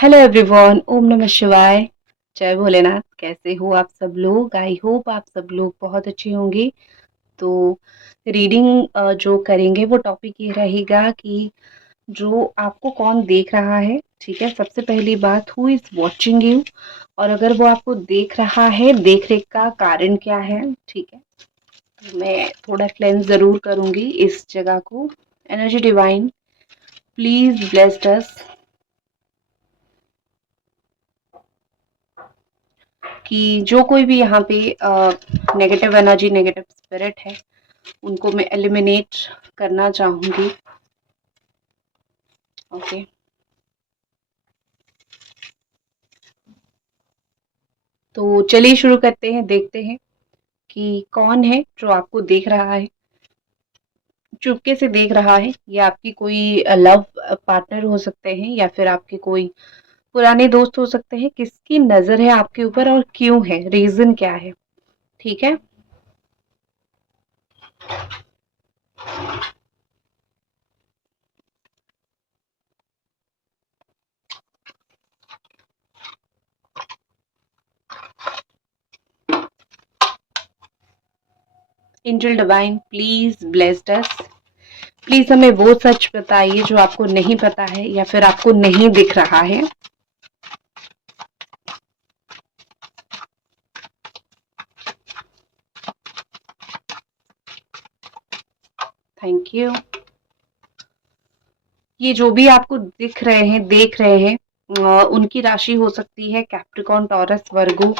Hello everyone, ओम नमः शिवाय। जय भोलेनाथ। कैसे हो आप सब लोग? आई होप आप सब लोग बहुत अच्छे होंगे। तो रीडिंग जो करेंगे वो टॉपिक ये रहेगा कि जो आपको कौन देख रहा है। ठीक है, सबसे पहली बात, हु इज वॉचिंग यू, और अगर वो आपको देख रहा है, देख रेख का कारण क्या है। ठीक है, तो मैं थोड़ा क्लेंस जरूर करूंगी इस जगह को। एनर्जी डिवाइन, प्लीज ब्लेस्ड अस कि जो कोई भी यहाँ पे नेगेटिव एनर्जी, नेगेटिव स्पिरिट है, उनको मैं एलिमिनेट करना चाहूंगी। ओके, तो चलिए शुरू करते हैं। देखते हैं कि कौन है जो आपको देख रहा है, चुपके से देख रहा है। या आपकी कोई लव पार्टनर हो सकते हैं, या फिर आपके कोई पुराने दोस्त हो सकते हैं। किसकी नजर है आपके ऊपर और क्यों है, रीजन क्या है? ठीक है, angel divine, please blessed us. Please हमें वो सच बताइए जो आपको नहीं पता है या फिर आपको नहीं दिख रहा है। Thank you. ये जो भी आपको दिख रहे हैं, देख रहे हैं, उनकी राशि हो सकती है कैप्रिकॉन, टॉरस, वर्गो,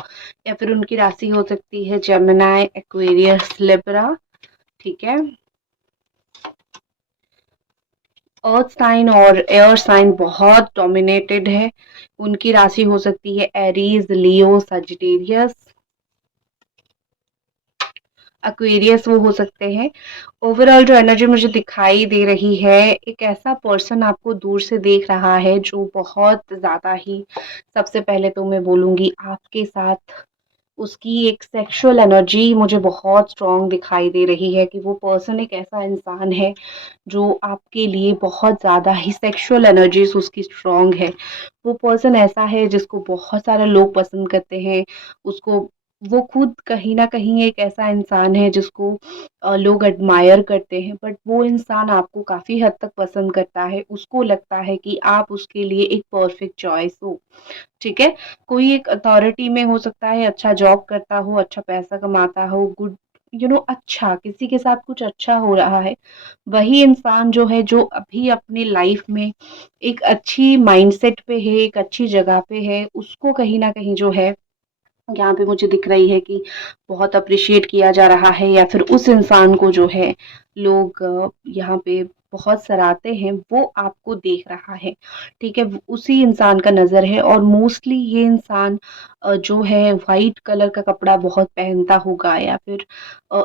या फिर उनकी राशि हो सकती है जेमिनी, एक्वेरियस, लिब्रा। ठीक है, अर्थ साइन और एयर साइन बहुत डोमिनेटेड है। उनकी राशि हो सकती है एरीज, लियो, सजिटेरियस, एक्वेरियस वो हो सकते हैं। ओवरऑल जो एनर्जी मुझे दिखाई दे रही है, एक ऐसा पर्सन आपको दूर से देख रहा है जो बहुत ज़्यादा ही, सबसे पहले तो मैं बोलूँगी आपके साथ उसकी एक सेक्सुअल एनर्जी मुझे बहुत स्ट्रॉन्ग दिखाई दे रही है। कि वो पर्सन एक ऐसा इंसान है जो आपके लिए बहुत ज़्यादा ही सेक्सुअल एनर्जीज उसकी स्ट्रॉन्ग है। वो पर्सन ऐसा है जिसको बहुत सारे लोग पसंद करते हैं। उसको, वो खुद कहीं ना कहीं एक ऐसा इंसान है जिसको लोग एडमायर करते हैं, बट वो इंसान आपको काफ़ी हद तक पसंद करता है। उसको लगता है कि आप उसके लिए एक परफेक्ट चॉइस हो। ठीक है, कोई एक अथॉरिटी में हो सकता है, अच्छा जॉब करता हो, अच्छा पैसा कमाता हो, गुड अच्छा किसी के साथ कुछ अच्छा हो रहा है। वही इंसान जो है, जो अभी अपनी लाइफ में एक अच्छी माइंडसेट पे है, एक अच्छी जगह पे है, उसको कहीं ना कहीं जो है यहाँ पे मुझे दिख रही है कि बहुत अप्रिशिएट किया जा रहा है, या फिर उस इंसान को जो है लोग यहाँ पे बहुत सराहते हैं, वो आपको देख रहा है। ठीक है, उसी इंसान का नज़र है। और मोस्टली ये इंसान जो है वाइट कलर का कपड़ा बहुत पहनता होगा, या फिर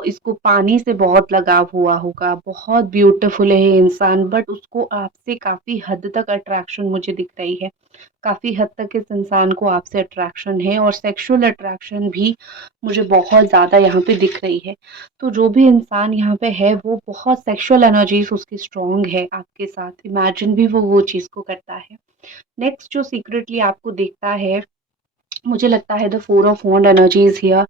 इसको पानी से बहुत लगाव हुआ होगा। बहुत ब्यूटीफुल है ये इंसान, बट उसको आपसे काफ़ी हद तक अट्रैक्शन मुझे दिख रही है। काफ़ी हद तक इस इंसान को आपसे अट्रैक्शन है, और सेक्सुअल अट्रैक्शन भी मुझे बहुत ज़्यादा यहाँ पे दिख रही है। तो जो भी इंसान यहाँ पे है, वो बहुत सेक्सुअल एनर्जीज उसकी स्ट्रॉन्ग है आपके साथ। इमेजिन भी वो चीज़ को करता है। नेक्स्ट जो सीक्रेटली आपको दिखता है, मुझे लगता है the four of wand energies here.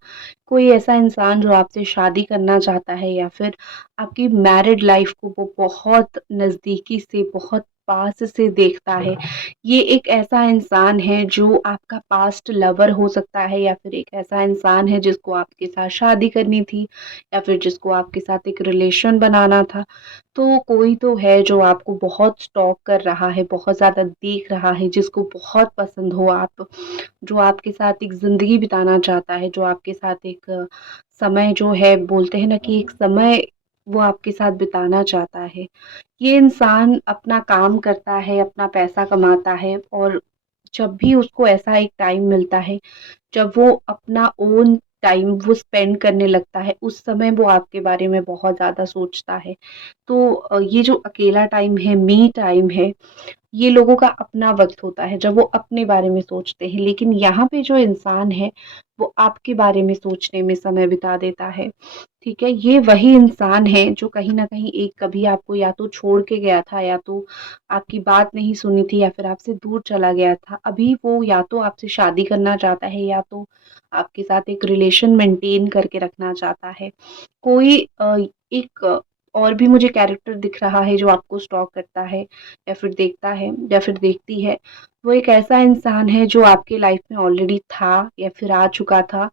कोई ऐसा इंसान जो आपसे शादी करना चाहता है, या फिर आपकी मैरिड लाइफ को वो बहुत नज़दीकी से, बहुत पास से देखता है। ये एक ऐसा इंसान है जो आपका पास्ट लवर हो सकता है, या फिर एक ऐसा इंसान है जिसको आपके साथ शादी करनी थी, या फिर जिसको आपके साथ एक रिलेशन बनाना था। तो कोई तो है जो आपको बहुत स्टॉक कर रहा है, बहुत ज़्यादा देख रहा है, जिसको बहुत पसंद हो आप, जो आपके साथ एक ज़िंदगी बिताना चाहता है, जो आपके साथ एक समय जो है, बोलते हैं ना कि एक समय वो आपके साथ बिताना चाहता है। ये इंसान अपना काम करता है, अपना पैसा कमाता है, और जब भी उसको ऐसा एक टाइम मिलता है जब वो अपना ओन टाइम वो स्पेंड करने लगता है, उस समय वो आपके बारे में बहुत ज़्यादा सोचता है। तो ये जो अकेला टाइम है, मी टाइम है, ये लोगों का अपना वक़्त होता है जब वो अपने बारे में सोचते हैं, लेकिन यहाँ पे जो इंसान है, वो आपके बारे में सोचने में समय बिता देता है, ठीक है? ये वही इंसान है जो कहीं न कहीं एक कभी आपको या तो छोड़ के गया था, या तो आपकी बात नहीं सुनी थी, या फिर आपसे दूर चला गया था। अभी वो या तो आपसे शादी करना चाहता है, या तो आपके साथ एक रिलेशन मेंटेन करके रखना चाहता है। कोई एक और भी मुझे कैरेक्टर दिख रहा है जो आपको स्टॉक करता है, या फिर देखता है, या फिर देखती है। वो एक ऐसा इंसान है जो आपके लाइफ में ऑलरेडी था, या फिर आ चुका था,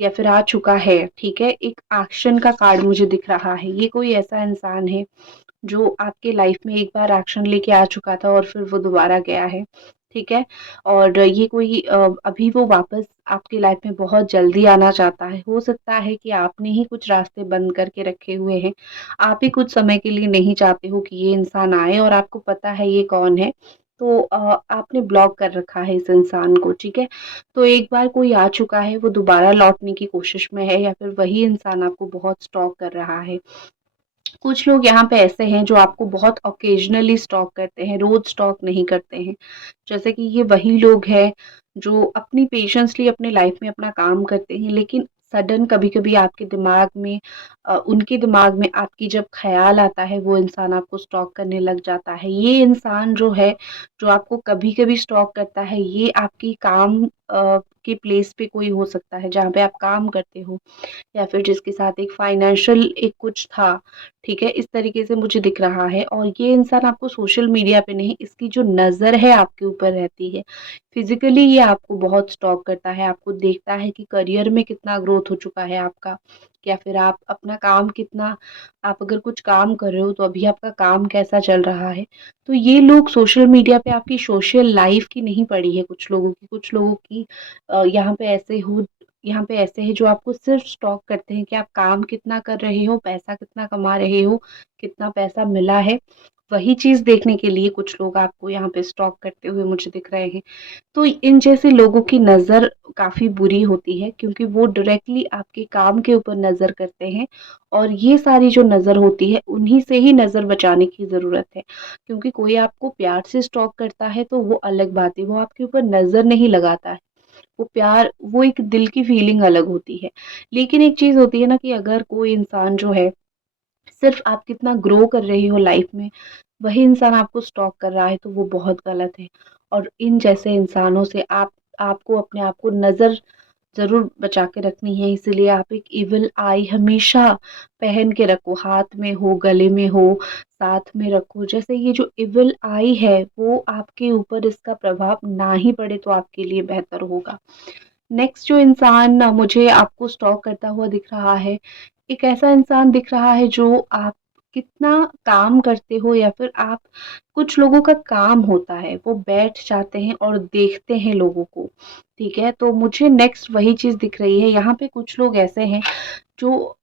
या फिर आ चुका है, ठीक है? एक एक्शन का कार्ड मुझे दिख रहा है। ये कोई ऐसा इंसान है जो आपके लाइफ में एक बार एक्शन लेके आ चुका था और फिर वो दोबारा गया है, ठीक है? और ये कोई अभी वो वापस आपकी लाइफ में बहुत जल्दी आना चाहता है। हो सकता है कि आपने ही कुछ रास्ते बंद करके रखे हुए हैं। आप ही कुछ समय के लिए नहीं चाहते हो कि ये इंसान आए, और आपको पता है ये कौन है, तो आपने ब्लॉक कर रखा है इस इंसान को, ठीक है? तो एक बार कोई आ चुका है, वो दोबारा लौटने की कोशिश में है, या फिर वही इंसान आपको बहुत स्टॉक कर रहा है। कुछ लोग यहाँ पे ऐसे हैं जो आपको बहुत ऑकेजनली स्टॉक करते हैं, रोज़ स्टॉक नहीं करते हैं। जैसे कि ये वही लोग हैं जो अपनी पेशेंसली अपनी लाइफ में अपना काम करते हैं, लेकिन सडन कभी-कभी आपके दिमाग में उनके दिमाग में आपकी जब ख़्याल आता है, वो इंसान आपको स्टॉक करने लग जाता है। ये इंसान जो है, जो आपको कभी-कभी स्टॉक करता है, ये आपकी काम के प्लेस पे कोई हो सकता है, जहाँ पे आप काम करते हो, या फिर जिसके साथ एक फाइनेंशियल एक कुछ था, ठीक है? इस तरीके से मुझे दिख रहा है, और ये इंसान आपको सोशल मीडिया पे नहीं, इसकी जो नज़र है आपके ऊपर रहती है। फिज़िकली ये आपको बहुत स्टॉक करता है, आपको देखता है कि करियर में कितना ग्रोथ हो चुका है आपका, या फिर आप अपना काम कितना, आप अगर कुछ काम कर रहे हो तो अभी आपका काम कैसा चल रहा है। तो ये लोग सोशल मीडिया पे आपकी सोशल लाइफ़ की नहीं पड़ी है कुछ लोगों की यहाँ पे ऐसे हैं जो आपको सिर्फ़ स्टॉक करते हैं कि आप काम कितना कर रहे हो, पैसा कितना कमा रहे हो, कितना पैसा मिला है। वही चीज़ देखने के लिए कुछ लोग आपको यहाँ पे स्टॉक करते हुए मुझे दिख रहे हैं। तो इन जैसे लोगों की नज़र काफ़ी बुरी होती है, क्योंकि वो डायरेक्टली आपके काम के ऊपर नज़र करते हैं, और ये सारी जो नज़र होती है, उन्हीं से ही नज़र बचाने की ज़रूरत है। क्योंकि कोई आपको प्यार से स्टॉक करता है तो वो अलग बात है, वो आपके ऊपर नज़र नहीं लगाता है। वो प्यार, वो एक दिल की फीलिंग अलग होती है। लेकिन एक चीज़ होती है ना कि अगर कोई इंसान जो है, सिर्फ़ आप कितना ग्रो कर रहे हो लाइफ़ में, वही इंसान आपको स्टॉक कर रहा है, तो वो बहुत गलत है। और इन जैसे इंसानों से आपको अपने आप को नज़र ज़रूर बचा के रखनी है, इसीलिए आप एक इविल आई हमेशा पहन के रखो, हाथ में हो, गले में हो, साथ में रखो। जैसे ये जो इविल आई है, वो आपके ऊपर इसका प्रभाव ना ही पड़े तो आपके लिए बेहतर होगा। नेक्स्ट जो इंसान मुझे आपको स्टॉक करता हुआ दिख रहा है, एक ऐसा इंसान दिख रहा है जो आप कितना काम करते हो, या फिर आप, कुछ लोगों का काम होता है, वो बैठ जाते हैं और देखते हैं लोगों को, ठीक है? तो मुझे नेक्स्ट वही चीज़ दिख रही है, यहाँ पे कुछ लोग ऐसे हैं जो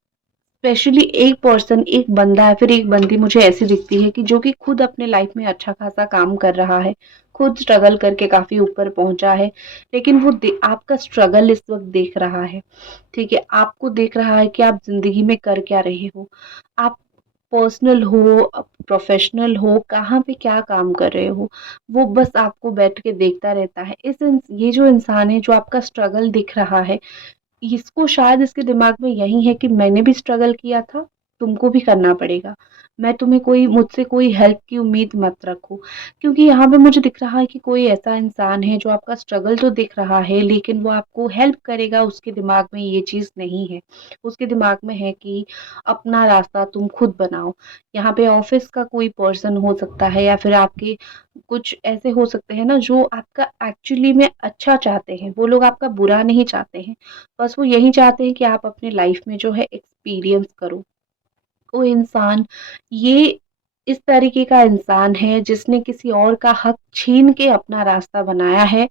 स्पेशली एक पर्सन, एक बंदा या फिर एक बंदी मुझे ऐसी दिखती है कि जो कि खुद अपने लाइफ में अच्छा खासा काम कर रहा है, खुद स्ट्रगल करके काफ़ी ऊपर पहुँचा है, लेकिन वो आपका स्ट्रगल इस वक़्त देख रहा है, ठीक है? आपको देख रहा है कि आप ज़िंदगी में कर क्या रहे हो। आप पर्सनल हो, प्रोफ़ेशनल हो, कहाँ पे क्या काम कर रहे हो, वो बस आपको बैठ के देखता रहता है। ये जो इंसान है, जो आपका स्ट्रगल दिख रहा है, इसको शायद इसके दिमाग में यही है कि मैंने भी स्ट्रगल किया था, तुमको भी करना पड़ेगा। मैं तुम्हें कोई मुझसे कोई हेल्प की उम्मीद मत रखो। क्योंकि यहाँ पे मुझे दिख रहा है कि कोई ऐसा इंसान है जो आपका स्ट्रगल तो दिख रहा है, लेकिन वो आपको हेल्प करेगा, उसके दिमाग में ये चीज़ नहीं है। उसके दिमाग में है कि अपना रास्ता तुम खुद बनाओ। यहाँ पे ऑफ़िस का कोई पर्सन हो सकता है, या फिर आपके कुछ ऐसे हो सकते हैं ना जो आपका एक्चुअली में अच्छा चाहते हैं। वो लोग आपका बुरा नहीं चाहते हैं। बस वो यही चाहते हैं कि आप अपने लाइफ में जो है एक्सपीरियंस करो। वो इंसान, ये इस तरीके का इंसान है जिसने किसी और का हक छीन के अपना रास्ता बनाया है,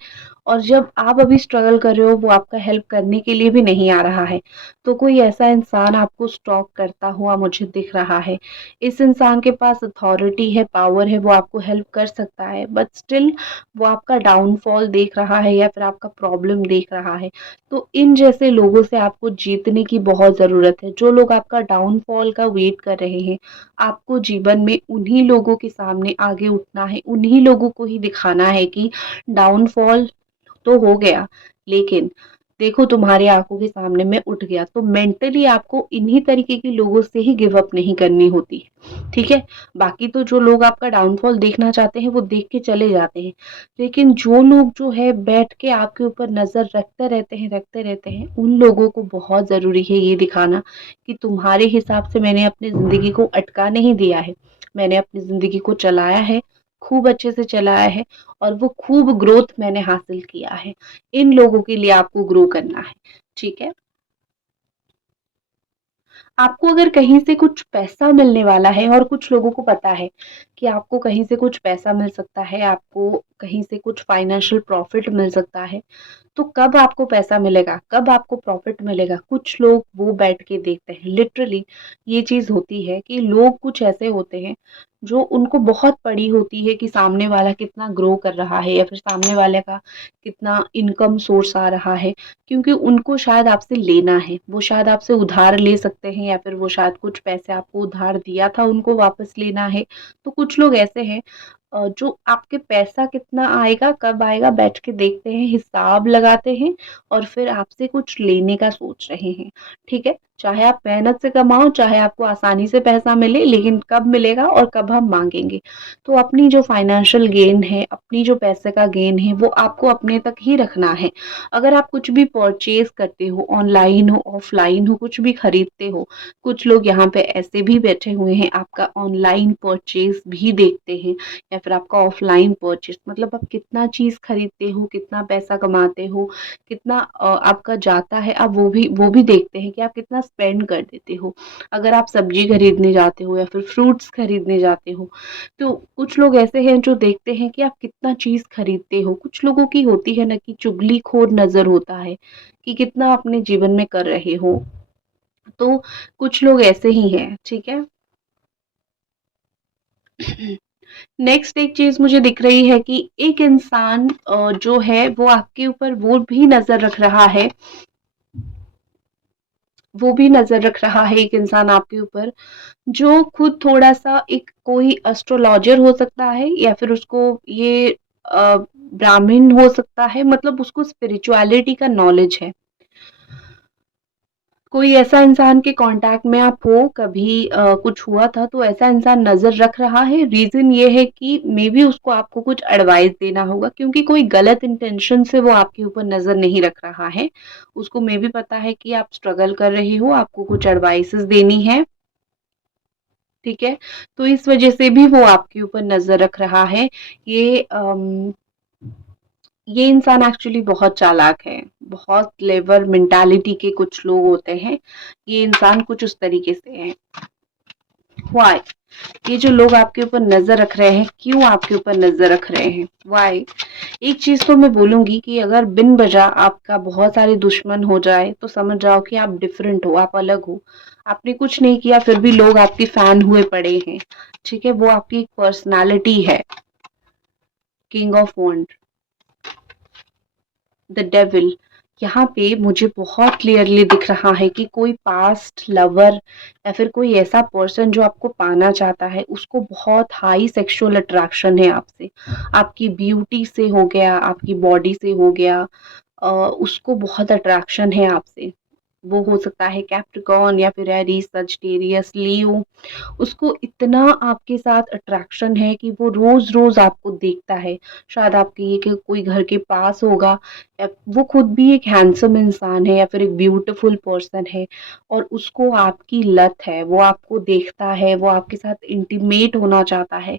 और जब आप अभी स्ट्रगल कर रहे हो, वो आपका हेल्प करने के लिए भी नहीं आ रहा है। तो कोई ऐसा इंसान आपको स्टॉक करता हुआ मुझे दिख रहा है। इस इंसान के पास अथॉरिटी है, पावर है, वो आपको हेल्प कर सकता है, बट स्टिल वो आपका डाउनफॉल देख रहा है, या फिर आपका प्रॉब्लम देख रहा है। तो इन जैसे लोगों से आपको जीतने की बहुत ज़रूरत है। जो लोग आपका डाउनफॉल का वेट कर रहे हैं, आपको जीवन में उन्हीं लोगों के सामने आगे उठना है, उन्हीं लोगों को ही दिखाना है कि डाउनफॉल तो हो गया, लेकिन देखो तुम्हारी आँखों के सामने मैं उठ गया। तो मेंटली आपको इन्हीं तरीके के लोगों से ही गिव अप नहीं करनी होती, ठीक है? बाकी तो जो लोग आपका डाउनफॉल देखना चाहते हैं वो देख के चले जाते हैं, लेकिन जो लोग जो है बैठ के आपके ऊपर नज़र रखते रहते हैं, उन लोगों को बहुत ज़रूरी है ये दिखाना कि तुम्हारे हिसाब से मैंने अपनी ज़िंदगी को अटका नहीं दिया है, मैंने अपनी ज़िंदगी को चलाया है, खूब अच्छे से चलाया है और वो खूब ग्रोथ मैंने हासिल किया है। इन लोगों के लिए आपको ग्रो करना है, ठीक है? आपको अगर कहीं से कुछ पैसा मिलने वाला है और कुछ लोगों को पता है कि आपको कहीं से कुछ पैसा मिल सकता है, आपको कहीं से कुछ फाइनेंशियल प्रॉफिट मिल सकता है, तो कब आपको पैसा मिलेगा, कब आपको प्रॉफिट मिलेगा, कुछ लोग वो बैठ के देखते हैं। लिटरली ये चीज़ होती है कि लोग कुछ ऐसे होते हैं जो उनको बहुत पड़ी होती है कि सामने वाला कितना ग्रो कर रहा है या फिर सामने वाले का कितना इनकम सोर्स आ रहा है, क्योंकि उनको शायद आपसे लेना है, वो शायद आपसे उधार ले सकते हैं या फिर वो शायद कुछ पैसे आपको उधार दिया था उनको वापस लेना है। तो कुछ लोग ऐसे हैं जो आपके पैसा कितना आएगा, कब आएगा बैठ के देखते हैं, हिसाब लगाते हैं और फिर आपसे कुछ लेने का सोच रहे हैं, ठीक है? चाहे आप मेहनत से कमाओ, चाहे आपको आसानी से पैसा मिले, लेकिन कब मिलेगा और कब हम माँगेंगे। तो अपनी जो फाइनेंशियल गेन है, अपनी जो पैसे का गेन है, वो आपको अपने तक ही रखना है। अगर आप कुछ भी परचेज़ करते हो, ऑनलाइन हो, ऑफलाइन हो, कुछ भी खरीदते हो, कुछ लोग यहाँ पे ऐसे भी बैठे हुए हैं, आपका ऑनलाइन परचेज़ भी देखते हैं या फिर आपका ऑफलाइन परचेज़, मतलब आप कितना चीज़ खरीदते हो, कितना पैसा कमाते हो, कितना आपका जाता है, आप वो भी देखते हैं कि आप कितना स्पेंड कर देते हो। अगर आप सब्ज़ी खरीदने जाते हो या फिर फ्रूट्स खरीदने जाते हो, तो कुछ लोग ऐसे हैं जो देखते हैं कि आप कितना चीज़ खरीदते हो। कुछ लोगों की होती है ना कि चुगलीखोर नज़र होता है कि कितना अपने जीवन में कर रहे हो। तो कुछ लोग ऐसे ही हैं, ठीक है? नेक्स्ट एक चीज़ मुझे दिख रही है कि एक इंसान जो है वो आपके ऊपर वो भी नज़र रख रहा है एक इंसान आपके ऊपर, जो खुद थोड़ा-सा एक कोई एस्ट्रोलॉजर हो सकता है या फिर उसको ये ब्राह्मण हो सकता है, मतलब उसको स्पिरिचुअलिटी का नॉलेज है। कोई ऐसा इंसान के कांटेक्ट में आप हो, कभी कुछ हुआ था तो ऐसा इंसान नज़र रख रहा है। रीज़न ये है कि मेबी उसको आपको कुछ एडवाइस देना होगा, क्योंकि कोई गलत इंटेंशन से वो आपके ऊपर नज़र नहीं रख रहा है। उसको मेबी पता है कि आप स्ट्रगल कर रहे हो, आपको कुछ एडवाइसेज़ देनी है, ठीक है? तो इस वज़ह से भी वो आपके ऊपर नज़र रख रहा है। ये ये इंसान एक्चुअली बहुत चालाक है, बहुत क्लेवर मेंटालिटी के कुछ लोग होते हैं। ये इंसान कुछ उस तरीके से है। व्हाई? ये जो लोग आपके ऊपर नज़र रख रहे हैं, क्यों आपके ऊपर नज़र रख रहे हैं? व्हाई? एक चीज़ तो मैं बोलूँगी कि अगर बिन वजह आपका बहुत सारे दुश्मन हो जाए, तो समझ जाओ कि आप डिफरेंट हो, आप अलग हो। आपने कुछ नहीं किया फिर भी लोग आपके फैन हुए पड़े हैं, ठीक है? वो आपकी एक पर्सनैलिटी है। King of wand, the devil, यहाँ पे मुझे बहुत क्लियरली दिख रहा है कि कोई पास्ट लवर या फिर कोई ऐसा पर्सन जो आपको पाना चाहता है, उसको बहुत हाई सेक्सुअल अट्रैक्शन है आपसे। आपकी ब्यूटी से हो गया, आपकी बॉडी से हो गया, उसको बहुत अट्रैक्शन है आपसे। वो हो सकता है कैप्रिकॉर्न या फिर एरीज, सजिटेरियस, लियो। उसको इतना आपके साथ अट्रैक्शन है कि वो रोज़-रोज़ आपको देखता है। शायद आपके ये कि कोई घर के पास होगा, या वो खुद भी एक हैंडसम इंसान है या फिर एक ब्यूटीफुल पर्सन है और उसको आपकी लत है। वो आपको देखता है, वो आपके साथ इंटीमेट होना चाहता है।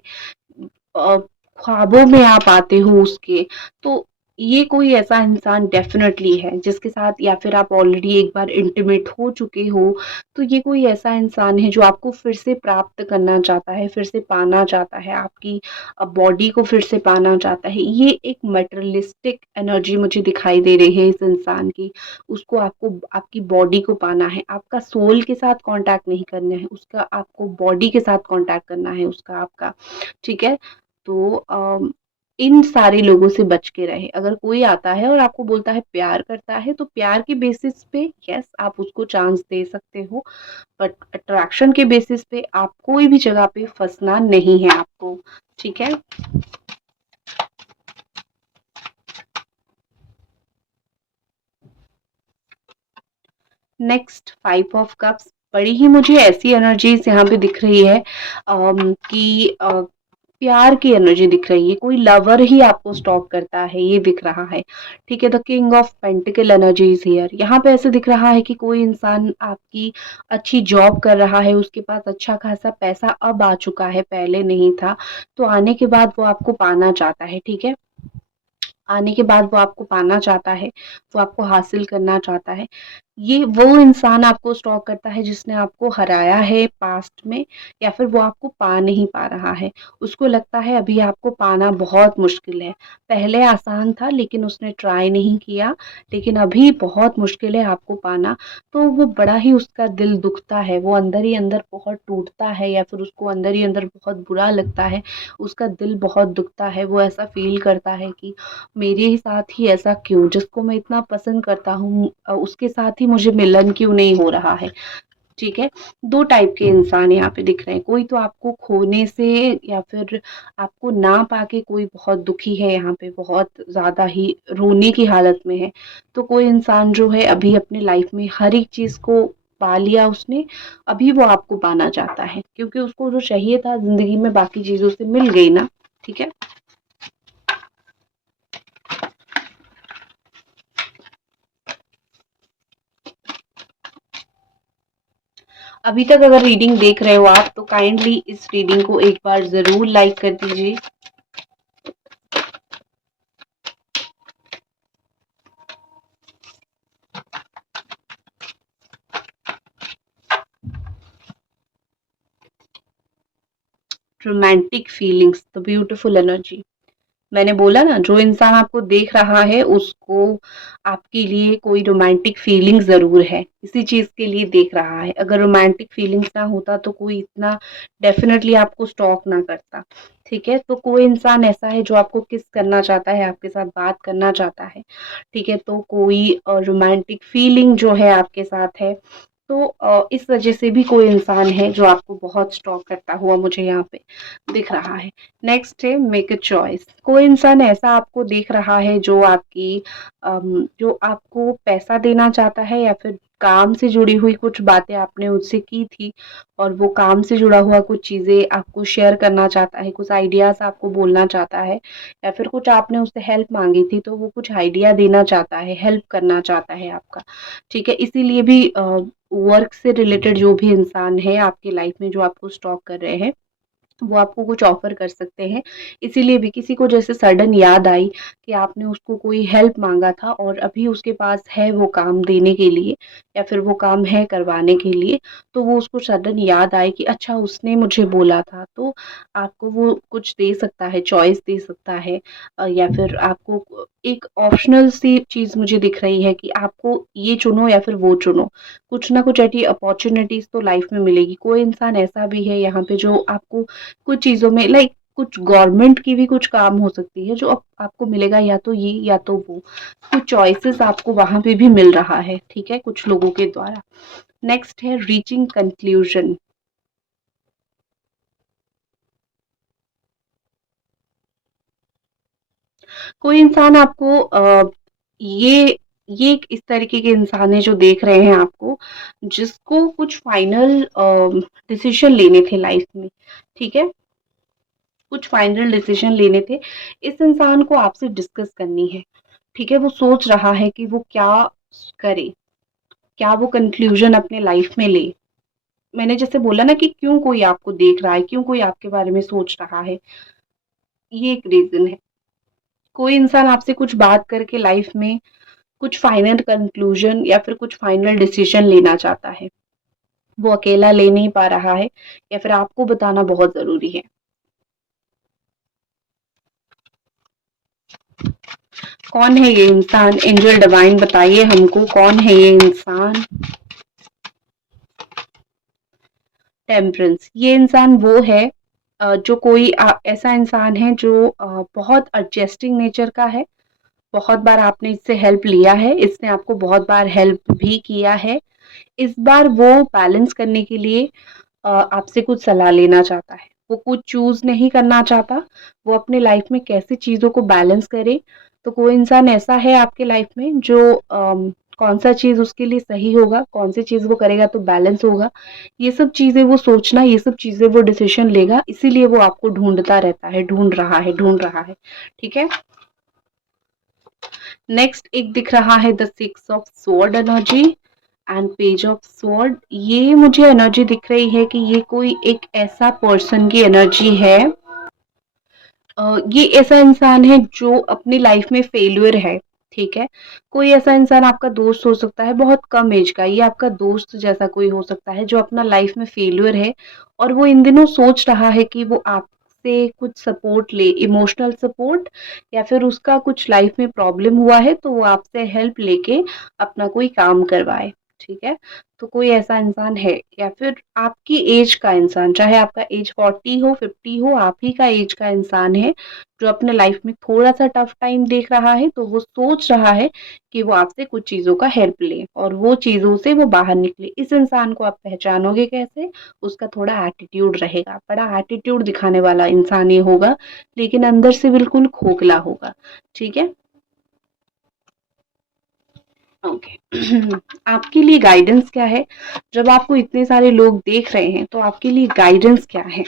अ, ख्वाबों में आप आते हो उसके, तो ये कोई ऐसा इंसान डेफ़िनेटली है जिसके साथ या फिर आप ऑलरेडी एक बार इंटीमेट हो चुके हो, तो ये कोई ऐसा इंसान है जो आपको फिर से प्राप्त करना चाहता है, फिर से पाना चाहता है, आपकी बॉडी को फिर से पाना चाहता है। ये एक मटेरियलिस्टिक एनर्जी मुझे दिखाई दे रही है इस इंसान की। उसको आपको आपकी बॉडी को पाना है, आपका सोल के साथ कॉन्टैक्ट नहीं करना है, उसका आपको बॉडी के साथ कॉन्टैक्ट करना है उसका आपका, ठीक है? तो इन सारे लोगों से बच के रहे। अगर कोई आता है और आपको बोलता है प्यार करता है, तो प्यार के बेसिस पे यस आप उसको चांस दे सकते हो, बट अट्रैक्शन के बेसिस पे आप कोई भी जगह पे फँसना नहीं है आपको, ठीक है? नेक्स्ट 5 ऑफ कप्स, बड़ी ही मुझे ऐसी एनर्जीज यहाँ पे दिख रही है कि प्यार की एनर्जी दिख रही है, कोई लवर ही आपको स्टॉक करता है ये दिख रहा है। ठीक है, the king of pentacle energy is here. यहाँ पे ऐसे दिख रहा है कि कोई इंसान आपकी अच्छी जॉब कर रहा है, उसके पास अच्छा खासा पैसा अब आ चुका है, पहले नहीं था, तो आने के बाद वो आपको पाना चाहता है। ठीक है, आने के बाद वो आपको पाना चाहता है, वो आपको हासिल करना चाहता है। ये वो इंसान आपको स्टॉक करता है जिसने आपको हराया है पास्ट में, या फिर वो आपको पा नहीं पा रहा है। उसको लगता है अभी आपको पाना बहुत मुश्किल है। पहले आसान था लेकिन उसने ट्राई नहीं किया, लेकिन अभी बहुत मुश्किल है आपको पाना। तो वो बड़ा ही उसका दिल दुखता है, वो अंदर ही अंदर बहुत टूटता है, या फिर उसको अंदर ही अंदर बहुत बुरा लगता है, उसका दिल बहुत दुखता है। वो ऐसा फ़ील करता है कि मेरे ही साथ ही ऐसा क्यों, जिसको मैं इतना पसंद करता हूँ उसके साथ ही मुझे मिलन क्यों नहीं हो रहा है। ठीक है, 2 टाइप के इंसान यहाँ पे दिख रहे हैं। कोई तो आपको खोने से या फिर आपको ना पाके कोई बहुत दुखी है, यहाँ पे बहुत ज़्यादा ही रोने की हालत में है। तो कोई इंसान जो है अभी अपनी लाइफ में हर एक चीज़ को पा लिया उसने, अभी वो आपको पाना चाहता है क्योंकि उसको जो चाहिए था ज़िंदगी में बाकी चीज़ों से मिल गई ना। ठीक है, अभी तक अगर रीडिंग देख रहे हो आप तो काइंडली इस रीडिंग को एक बार ज़रूर लाइक कर दीजिए। Romantic feelings, the beautiful energy. मैंने बोला ना, जो इंसान आपको देख रहा है उसको आपके लिए कोई रोमांटिक फीलिंग ज़रूर है, इसी चीज़ के लिए देख रहा है। अगर रोमांटिक फीलिंग्स ना होता तो कोई इतना डेफिनेटली आपको स्टॉक ना करता। ठीक है, तो कोई इंसान ऐसा है जो आपको किस करना चाहता है, आपके साथ बात करना चाहता है। ठीक है, तो कोई रोमांटिक फीलिंग जो है आपके साथ है, तो इस वजह से भी कोई इंसान है जो आपको बहुत स्टॉक करता हुआ मुझे यहाँ पे दिख रहा है। नेक्स्ट है मेक अ चॉइस। कोई इंसान ऐसा आपको देख रहा है जो आपकी जो आपको पैसा देना चाहता है, या फिर काम से जुड़ी हुई कुछ बातें आपने उससे की थी और वो काम से जुड़ा हुआ कुछ चीज़ें आपको शेयर करना चाहता है, कुछ आइडियाज़ आपको बोलना चाहता है, या फिर कुछ आपने उससे हेल्प मांगी थी तो वो कुछ आइडिया देना चाहता है, हेल्प करना चाहता है आपका। ठीक है, इसीलिए भी वर्क से रिलेटेड जो भी इंसान है आपकी लाइफ में जो आपको स्टॉक कर रहे हैं, वो आपको कुछ ऑफ़र कर सकते हैं। इसीलिए भी किसी को जैसे सडन याद आई कि आपने उसको कोई हेल्प माँगा था और अभी उसके पास है वो काम देने के लिए, या फिर वो काम है करवाने के लिए, तो वो उसको सडन याद आए कि अच्छा उसने मुझे बोला था, तो आपको वो कुछ दे सकता है, चॉइस दे सकता है। या फिर आपको एक ऑप्शनल सी चीज़ मुझे दिख रही है कि आपको ये चुनो या फिर वो चुनो। कुछ ना कुछ ऐसी अपॉर्च्युनिटीज़ तो लाइफ़ में मिलेगी। कोई इंसान ऐसा भी है यहाँ पे जो आपको कुछ चीज़ों में लाइक कुछ गवर्नमेंट की भी कुछ काम हो सकती है जो आपको मिलेगा, या तो ये या तो वो। कुछ चॉइसेस आपको वहाँ पे भी मिल रहा है, ठीक है, कुछ लोगों के द्वारा। नेक्स्ट है रीचिंग कंक्लूजन। कोई इंसान आपको ये एक इस तरीके के इंसान है जो देख रहे हैं आपको, जिसको कुछ फाइनल डिसीजन लेने थे लाइफ में। ठीक है, कुछ फाइनल डिसीजन लेने थे, इस इंसान को आपसे डिस्कस करनी है। ठीक है, वो सोच रहा है कि वो क्या करे, क्या वो कंक्लूजन अपने लाइफ में ले। मैंने जैसे बोला ना कि क्यों कोई आपको देख रहा है, क्यों कोई आपके बारे में सोच रहा है, ये एक रीजन है। कोई इंसान आपसे कुछ बात करके लाइफ में कुछ फाइनल कंक्लूजन या फिर कुछ फाइनल डिसीजन लेना चाहता है, वो अकेला ले नहीं पा रहा है, या फिर आपको बताना बहुत जरूरी है। कौन है ये इंसान? एंजल डिवाइन बताइए हमको कौन है ये इंसान। टेम्परेंस, ये इंसान वो है जो कोई ऐसा इंसान है जो बहुत एडजस्टिंग नेचर का है। बहुत बार आपने इससे हेल्प लिया है, इसने आपको बहुत बार हेल्प भी किया है। इस बार वो बैलेंस करने के लिए आपसे कुछ सलाह लेना चाहता है। वो कुछ चूज़ नहीं करना चाहता, वो अपने लाइफ में कैसे चीज़ों को बैलेंस करे। तो कोई इंसान ऐसा है आपके लाइफ में जो कौन-सा चीज़ उसके लिए सही होगा, कौन-सी चीज़ वो करेगा तो बैलेंस होगा, ये सब चीज़ें वो सोचना, ये सब चीज़ें वो डिसीज़न लेगा, इसीलिए वो आपको ढूँढता रहता है, ढूँढ रहा है, ठीक है? नेक्स्ट एक दिख रहा है the six of sword energy and page of sword. ये मुझे एनर्जी दिख रही है कि ये कोई एक ऐसा पर्सन की एनर्जी है, ये ऐसा इंसान है जो अपनी लाइफ में फेल्यूर है, ठीक है? कोई ऐसा इंसान आपका दोस्त हो सकता है बहुत कम एज का, ये आपका दोस्त जैसा कोई हो सकता है जो अपना लाइफ में फेल्यूर है और वो इन दिनों सोच रहा है कि वो आपसे कुछ सपोर्ट ले, इमोशनल सपोर्ट, या फिर उसका कुछ लाइफ में प्रॉब्लम हुआ है तो वो आपसे हेल्प लेके अपना कोई काम करवाए, ठीक है? तो कोई ऐसा इंसान है या फिर आपकी एज का इंसान, चाहे आपका एज 40 हो 50 हो, आप ही का एज का इंसान है जो अपने लाइफ में थोड़ा सा टफ टाइम देख रहा है, तो वो सोच रहा है कि वो आपसे कुछ चीज़ों का हेल्प ले और वो चीज़ों से वो बाहर निकले। इस इंसान को आप पहचानोगे कैसे? उसका थोड़ा एटीट्यूड रहेगा, बड़ा एटीट्यूड दिखाने वाला इंसान ये होगा, लेकिन अंदर से बिल्कुल खोखला होगा, ठीक है? ओके। आपके लिए गाइडेंस क्या है? जब आपको इतने सारे लोग देख रहे हैं, तो आपके लिए गाइडेंस क्या है?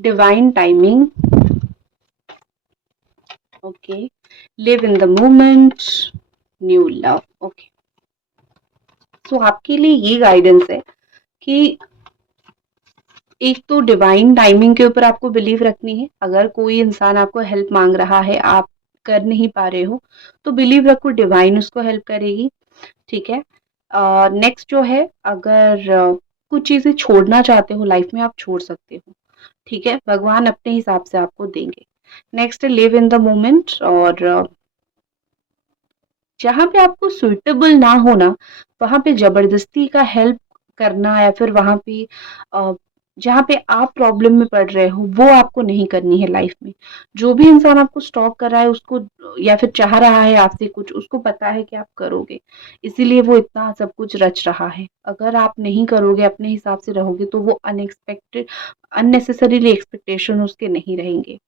Divine timing, okay. Live in the moment, new love, okay. तो आपके लिए ये गाइडेंस है कि एक तो डिवाइन टाइमिंग के ऊपर आपको बिलीव रखनी है। अगर कोई इंसान आपको हेल्प मांग रहा है, आप कर नहीं पा रहे हो, तो बिलीव रखो डिवाइन उसको हेल्प करेगी, ठीक है? नेक्स्ट जो है, अगर कुछ चीज़ें छोड़ना चाहते हो लाइफ में, आप छोड़ सकते हो, ठीक है? भगवान अपने हिसाब से आपको देंगे। Next live in the moment, और जहाँ पे आपको सुइटेबल ना होना, वहाँ पे ज़बरदस्ती का हेल्प करना या फिर वहाँ पे अ, जहाँ पे आप प्रॉब्लम में पड़ रहे हो, वो आपको नहीं करनी है लाइफ में। जो भी इंसान आपको स्टॉक कर रहा है उसको, या फिर चाह रहा है आपसे कुछ, उसको पता है कि आप करोगे, इसीलिए वो इतना सब कुछ रच रहा है। अगर आप नहीं करोगे, अपने हिसाब से रहोगे, तो वो अनएक्सपेक्टेड, अननेसेसरीली एक्सपेक्टेशन उसके नहीं रहेंगे।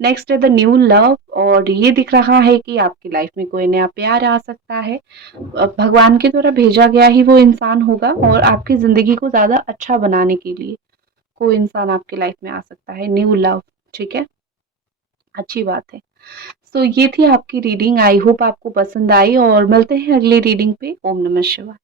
नेक्स्ट है द न्यू लव, और ये दिख रहा है कि आपकी लाइफ में कोई नया प्यार आ सकता है। भगवान के द्वारा भेजा गया ही वो इंसान होगा, और आपकी ज़िंदगी को ज़्यादा अच्छा बनाने के लिए कोई इंसान आपकी लाइफ में आ सकता है, न्यू लव, ठीक है? अच्छी बात है। सो ये थी आपकी रीडिंग, आई होप आपको पसंद आई, और मिलते हैं अगली रीडिंग पे। ओम नमः शिवाय।